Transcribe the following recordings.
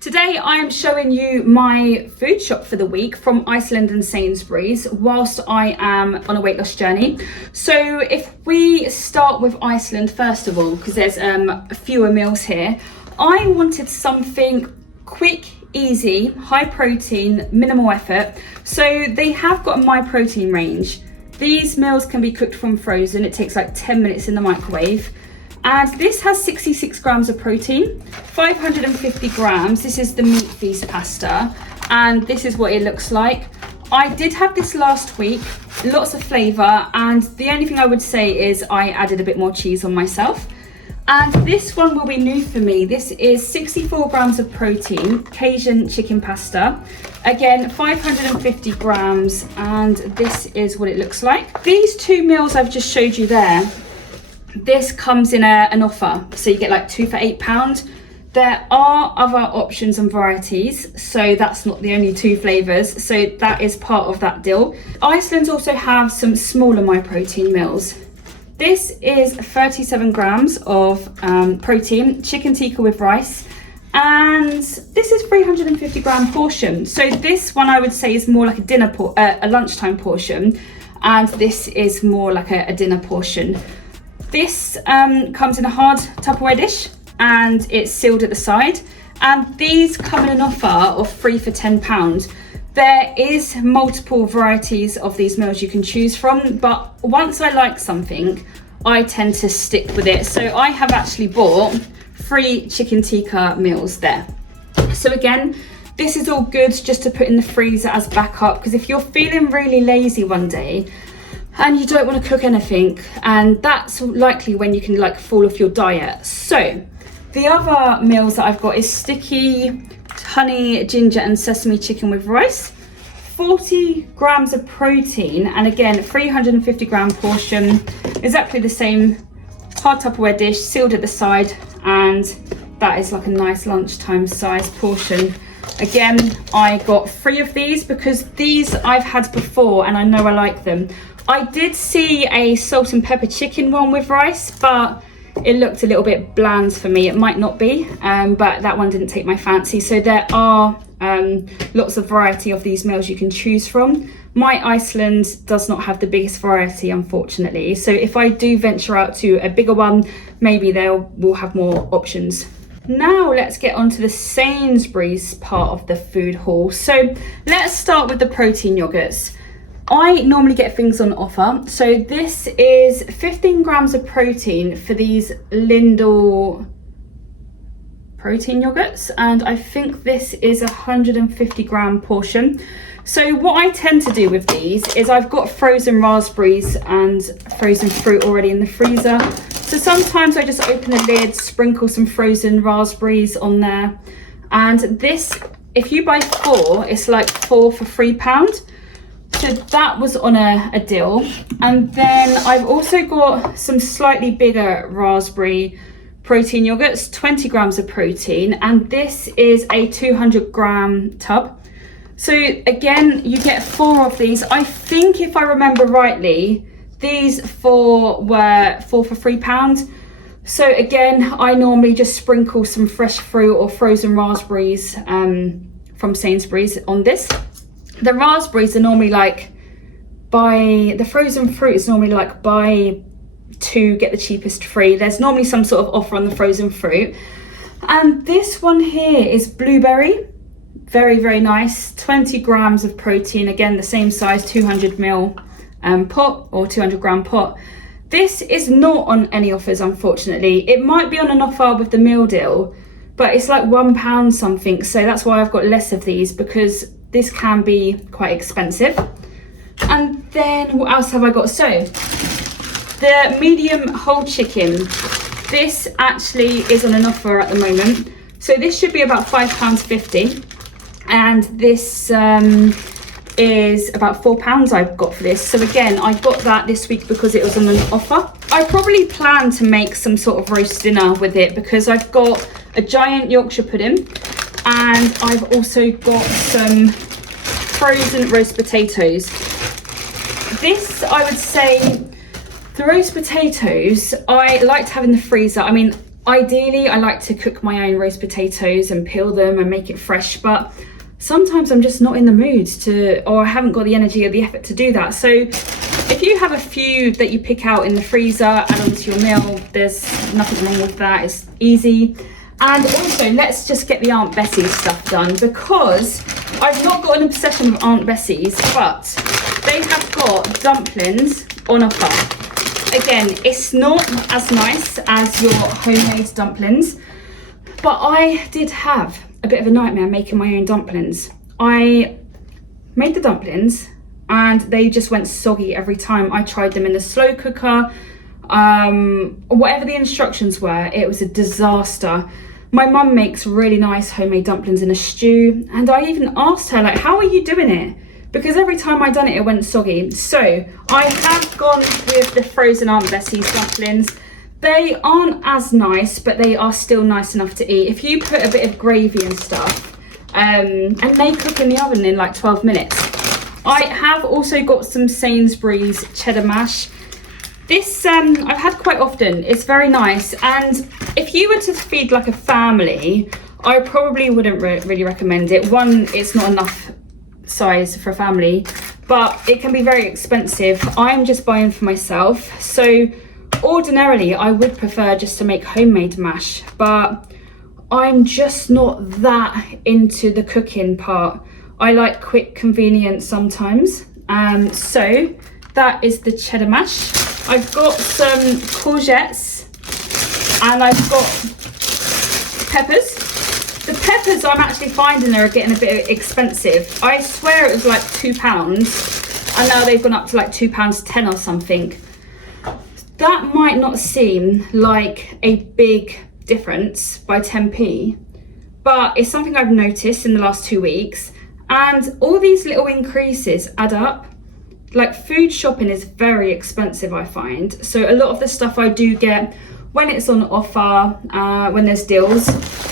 Today I am showing you my food shop for the week from Iceland and Sainsbury's whilst I am on a weight loss journey. So if we start with Iceland first of all, because there's fewer meals here, I wanted something quick, easy, high protein, minimal effort. So they have got a My Protein range. These meals can be cooked from frozen. It takes like 10 minutes in the microwave. And this has 66 grams of protein, 550 grams. This is the meat feast pasta, and this is what it looks like. I did have this last week, lots of flavour, and the only thing I would say is I added a bit more cheese on myself. And this one will be new for me. This is 64 grams of protein, Cajun chicken pasta. Again, 550 grams, and this is what it looks like. These two meals I've just showed you there, this comes in an offer, so you get like 2 for £8. There are other options and varieties, so that's not the only two flavours, so that is part of that deal. Iceland also have some smaller My Protein meals. This is 37 grams of protein, chicken tikka with rice, and this is 350 gram portion. So this one I would say is more like a lunchtime portion, and this is more like a dinner portion. This comes in a hard Tupperware dish and it's sealed at the side, and these come in an offer of 3 for £10. There is multiple varieties of these meals you can choose from, but once I like something, I tend to stick with it. So I have actually bought 3 chicken tikka meals there. So again, this is all good just to put in the freezer as backup, because if you're feeling really lazy one day, and you don't want to cook anything, and that's likely when you can like fall off your diet. So the other meals that I've got is sticky honey, ginger and sesame chicken with rice, 40 grams of protein, and again 350 gram portion, exactly the same hard Tupperware dish, sealed at the side, and that is like a nice lunchtime size portion. Again, I got 3 of these because these I've had before and I know I like them. I did see a salt and pepper chicken one with rice, but it looked a little bit bland for me. It might not be, but that one didn't take my fancy. So there are lots of variety of these meals you can choose from. My Iceland does not have the biggest variety, unfortunately. So if I do venture out to a bigger one, maybe we'll have more options. Now let's get on to the Sainsbury's part of the food haul. So let's start with the protein yogurts. I normally get things on offer. So this is 15 grams of protein for these Lindor protein yogurts, and I think this is 150 gram portion. So what I tend to do with these is I've got frozen raspberries and frozen fruit already in the freezer. So sometimes I just open the lid, sprinkle some frozen raspberries on there. And this, if you buy 4, it's like 4 for £3. So that was on a deal. And then I've also got some slightly bigger raspberry protein yogurts, 20 grams of protein, and this is a 200 gram tub. So again, you get 4 of these. I think if I remember rightly, these 4 were 4 for £3. So again, I normally just sprinkle some fresh fruit or frozen raspberries from Sainsbury's on this. The raspberries are normally like the frozen fruit is normally like buy 2 get the cheapest free. There's normally some sort of offer on the frozen fruit. And this one here is blueberry, very, very nice, 20 grams of protein, again the same size, 200ml pot or 200 gram pot. This is not on any offers, unfortunately. It might be on an offer with the meal deal, but it's like £1 something, so that's why I've got less of these, because this can be quite expensive. And then what else have I got? So the medium whole chicken, this actually is on an offer at the moment. So this should be about £5.50, and this is about £4 I've got for this. So again, I got that this week because it was on an offer. I probably plan to make some sort of roast dinner with it, because I've got a giant Yorkshire pudding, and I've also got some frozen roast potatoes. This, I would say, the roast potatoes I like to have in the freezer. I mean, Ideally, I like to cook my own roast potatoes and peel them and make it fresh, but sometimes I'm just not in the mood to, or I haven't got the energy or the effort to do that. So if you have a few that you pick out in the freezer, add onto your meal, there's nothing wrong with that. It's easy. And also, let's just get the Aunt Bessie's stuff done, because I've not got an obsession with Aunt Bessie's, but they have got dumplings on offer. Again, it's not as nice as your homemade dumplings, but I did have a bit of a nightmare making my own dumplings. I made the dumplings and they just went soggy every time I tried them in the slow cooker. Whatever the instructions were, it was a disaster. My mum makes really nice homemade dumplings in a stew, and I even asked her, like, how are you doing it? Because every time I done it, it went soggy. So I have gone with the frozen Aunt Bessie's dumplings. They aren't as nice, but they are still nice enough to eat. If you put a bit of gravy and stuff, and they cook in the oven in like 12 minutes. I have also got some Sainsbury's cheddar mash. This I've had quite often. It's very nice, and if you were to feed like a family, I probably wouldn't really recommend it. One, it's not enough size for a family, but it can be very expensive. I'm just buying for myself, so ordinarily I would prefer just to make homemade mash, but I'm just not that into the cooking part. I like quick convenience sometimes. So that is the cheddar mash. I've got some courgettes and I've got peppers. The peppers I'm actually finding are getting a bit expensive. I swear it was like £2 and now they've gone up to like £2.10 or something. That might not seem like a big difference by 10p, but it's something I've noticed in the last 2 weeks, and all these little increases add up. Like, food shopping is very expensive, I find. So a lot of the stuff I do get when it's on offer, when there's deals.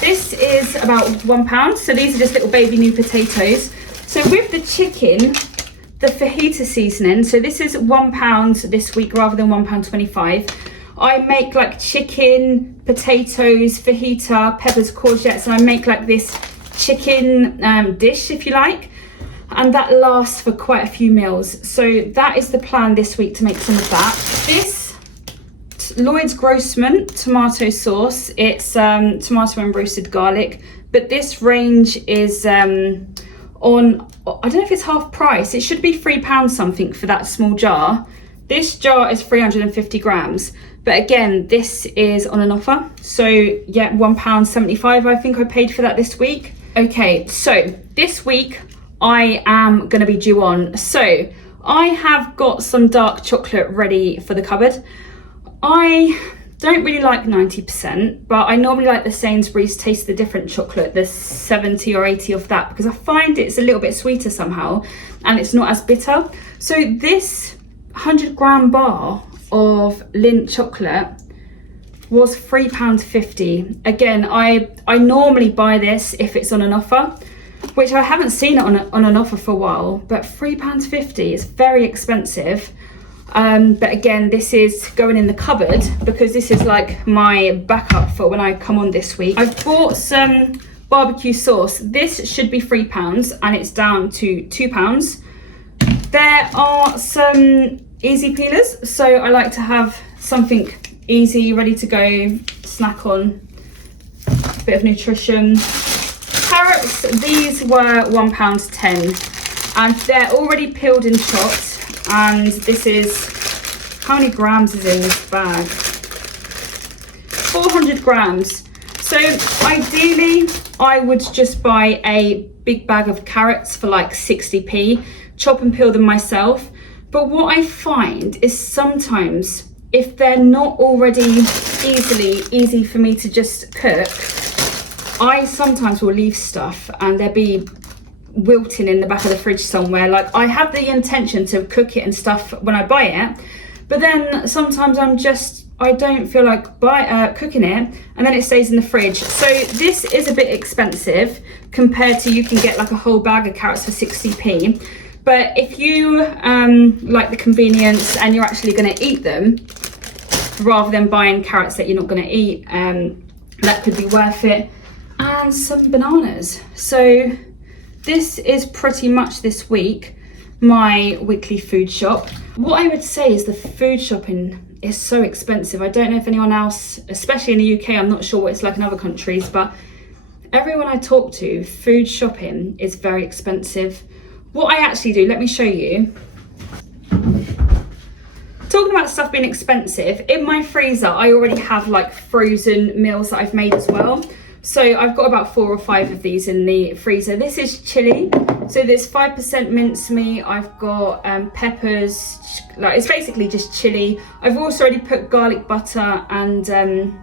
This is about £1. So these are just little baby new potatoes. So with the chicken, the fajita seasoning, so this is £1 this week rather than £1.25. I make like chicken, potatoes, fajita, peppers, courgettes, and I make like this chicken dish, if you like, and that lasts for quite a few meals. So that is the plan this week, to make some of that. This Lloyd's Grossman tomato sauce, it's tomato and roasted garlic, but this range is on, I don't know if it's half price. It should be £3 something for that small jar. This jar is 350 grams, but again, this is on an offer. So yeah, £1.75 I think I paid for that this week. Okay, so this week I am gonna be due on. So I have got some dark chocolate ready for the cupboard. I don't really like 90%, but I normally like the Sainsbury's Taste the Different chocolate, the 70 or 80 of that, because I find it's a little bit sweeter somehow and it's not as bitter. So this 100-gram bar of Lindt chocolate was £3.50. Again, I normally buy this if it's on an offer, which I haven't seen it on an offer for a while, but £3.50 is very expensive. But again, this is going in the cupboard because this is like my backup for when I come on this week. I've bought some barbecue sauce. This should be £3 and it's down to £2. There are some easy peelers, so I like to have something easy, ready to go, snack on, a bit of nutrition. Carrots, these were £1.10 and they're already peeled and chopped. And this is, how many grams is in this bag? 400 grams. So ideally, I would just buy a big bag of carrots for like 60p, chop and peel them myself. But what I find is sometimes if they're not already easy for me to just cook, I sometimes will leave stuff and they'll be wilting in the back of the fridge somewhere. Like, I have the intention to cook it and stuff when I buy it, but then sometimes I don't feel like cooking it, and then it stays in the fridge. So this is a bit expensive compared to, you can get like a whole bag of carrots for 60p. But if you like the convenience and you're actually going to eat them, rather than buying carrots that you're not going to eat. That could be worth it. And some bananas. So this is pretty much this week my weekly food shop. What I would say is the food shopping is so expensive. I don't know if anyone else, especially in the UK, I'm not sure what it's like in other countries, but everyone I talk to, food shopping is very expensive. What I actually do, let me show you. Talking about stuff being expensive, in my freezer I already have like frozen meals that I've made as well. So I've got about 4 or 5 of these in the freezer. This is chili. So there's 5% mincemeat. I've got peppers. Like, it's basically just chili. I've also already put garlic butter and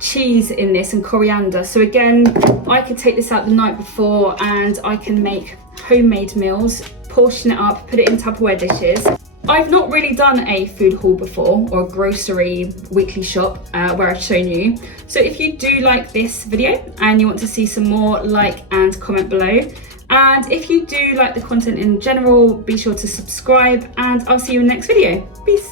cheese in this and coriander. So again, I could take this out the night before and I can make homemade meals, portion it up, put it in Tupperware dishes. I've not really done a food haul before, or a grocery weekly shop where I've shown you. So if you do like this video and you want to see some more, like and comment below. And if you do like the content in general, be sure to subscribe and I'll see you in the next video. Peace.